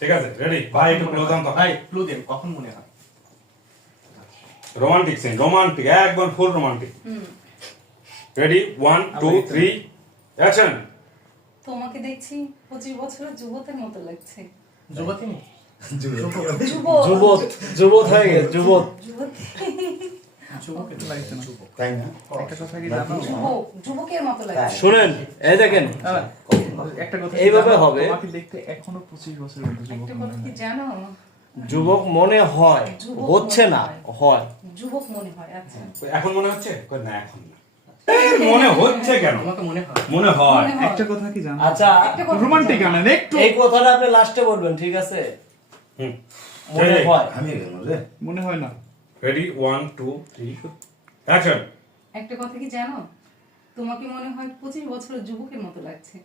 ঠিক আছে রেডি ভাই একটু ক্লোজ আন তো। ভাই ক্লু দেন কখন মনে হয়? রোমান্টিক সিন রোমান্টিক একবার full romantic ready one two three action তোমাকে দেখছি পঁচিশ বছরের যুবতের মতো লাগছে। যুবতী যুবত। যুবত। হয়ে গেছে যুবত। শুনেন এই দেখেন। হ্যাঁ, এইভাবে হবে। দেখতে এখনও পঁচিশ বছরের যুবক মনে হয়। জানো? যুবক মনে হয় হচ্ছে না হয়। যুবক মনে হয় আচ্ছা। এখন মনে হচ্ছে? না এখন না। মনে হচ্ছে কেন? মনে হয়। মনে হয়। একটা কথা কি জানো? আচ্ছা রোমান্টিক জানো? একটু এই কথাটা আপনি লাস্টে বলবেন ঠিক আছে? হুম। মনে হয়। আমি রে মনে হয় না। Ready one two three action একটা কথা কি জানো? তোমাকে মনে হয় পঁচিশ বছরের যুবকের মতো লাগছে।